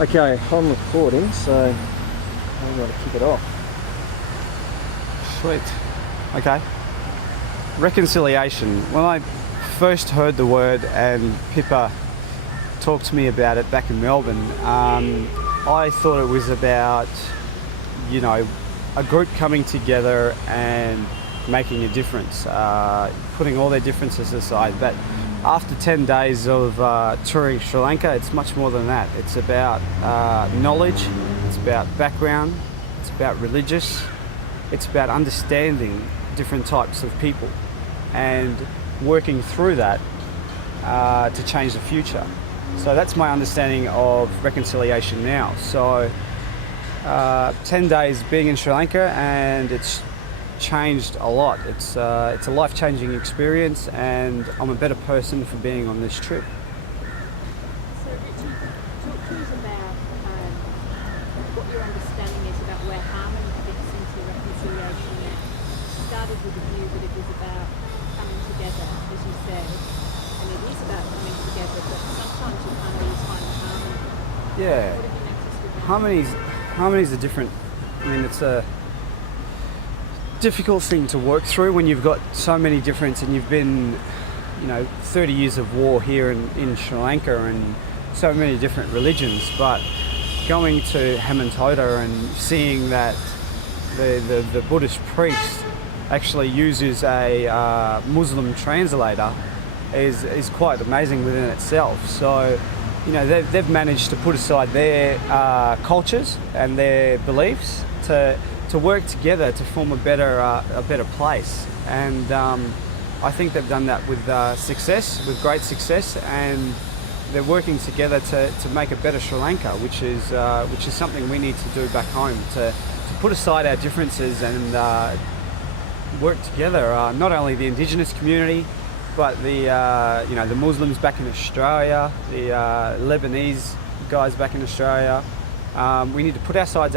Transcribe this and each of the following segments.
Okay, I'm recording, so I'm going to kick it off. Sweet. Okay. Reconciliation. When I first heard the word and Pippa talked to me about it back in Melbourne, I thought it was about, a group coming together and making a difference, putting all their differences aside. But after 10 days of touring Sri Lanka, it's much more than that. It's about knowledge, it's about background, it's about religious, it's about understanding different types of people and working through that to change the future. So that's my understanding of reconciliation now. So 10 days being in Sri Lanka, and it's changed a lot. It's a life-changing experience, and I'm a better person for being on this trip. So Richie, talk to us about what your understanding is about where harmony fits into reconciliation now. You started with the view that it was about coming together, as you said, and it is about coming together, but sometimes you can't always find the harmony. Yeah. What have you noticed with that? Harmonies are different. I mean, it's a difficult thing to work through when you've got so many different, and you've been 30 years of war here in Sri Lanka and so many different religions. But going to Hemantota and seeing that the Buddhist priest actually uses a Muslim translator is quite amazing within itself. So they've managed to put aside their cultures and their beliefs to work together to form a better place, and I think they've done that with great success, and they're working together to make a better Sri Lanka, which is something we need to do back home, to put aside our differences and work together. Not only the Indigenous community, but the Muslims back in Australia, the Lebanese guys back in Australia. We need to put aside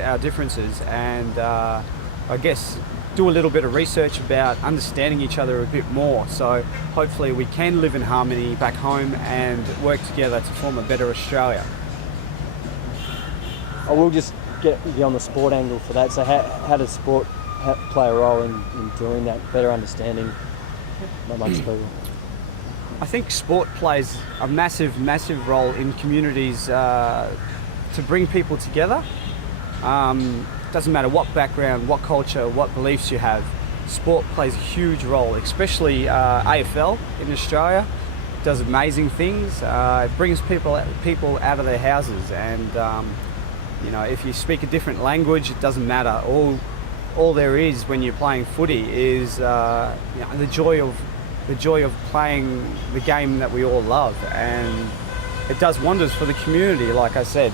our differences and I guess do a little bit of research about understanding each other a bit more. So hopefully we can live in harmony back home and work together to form a better Australia. I will just get you on the sport angle for that. So how does sport play a role in doing that, better understanding amongst people? I think sport plays a massive role in communities to bring people together. Doesn't matter what background, what culture, what beliefs you have, sport plays a huge role, especially AFL in Australia. It does amazing things. It brings people out of their houses, and if you speak a different language, it doesn't matter. All there is when you're playing footy is the joy of playing the game that we all love, and it does wonders for the community. Like I said.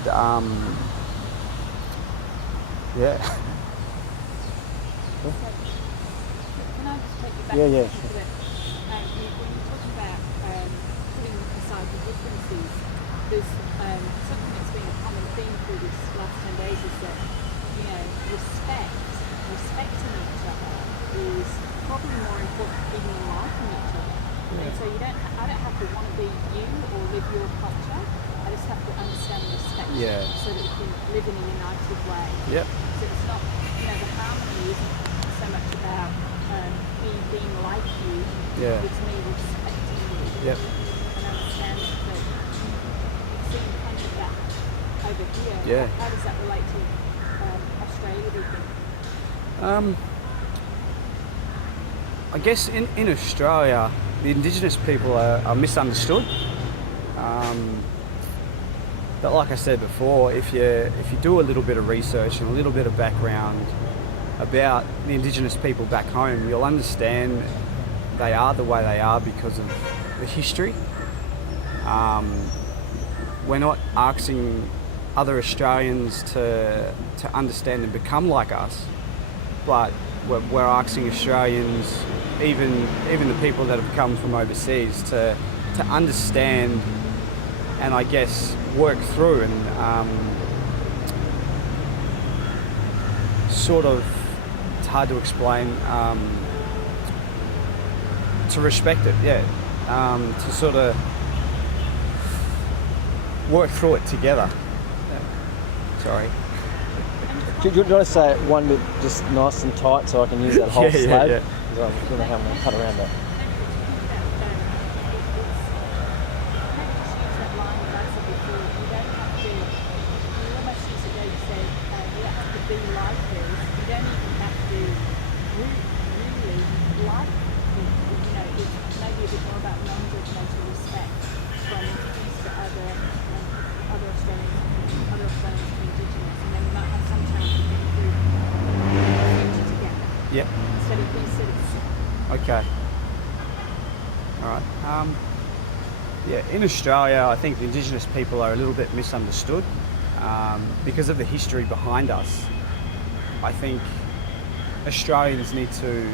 Yeah. Can I just take you back Yeah, to yeah, that? When you're talking about putting aside the differences, there's something that's been a common theme through this last 10 days is that, respecting each other is probably more important even than liking each other. And so I don't have to want to be you or live your culture. I just have to understand and respect you so that we can live in a united way. Yep. So it's not, the harmony isn't so much about me being like you, it's me respecting you Yep. and understanding that you've seen plenty of that over here. Yeah. How does that relate to Australia, do you think? I guess in Australia, the Indigenous people are misunderstood. But like I said before, if you do a little bit of research and a little bit of background about the Indigenous people back home, you'll understand they are the way they are because of the history. We're not asking other Australians to understand and become like us, but we're asking Australians, even the people that have come from overseas, to understand and I guess work through and sort of, it's hard to explain, to respect it, to sort of work through it together. Sorry. Do you want to say it one bit just nice and tight so I can use that whole Yeah, slab? yeah. Because I don't know how I'm going to cut around that. Yep. Instead of these sort of Okay. All right. Yeah, in Australia, I think the Indigenous people are a little bit misunderstood because of the history behind us. I think Australians need to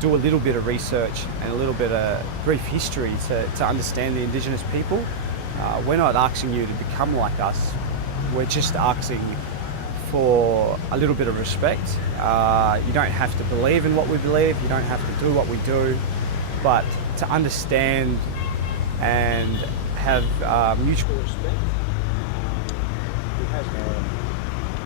do a little bit of research and a little bit of brief history to understand the Indigenous people. We're not asking you to become like us. We're just asking for a little bit of respect. You don't have to believe in what we believe, you don't have to do what we do, but to understand and have mutual respect.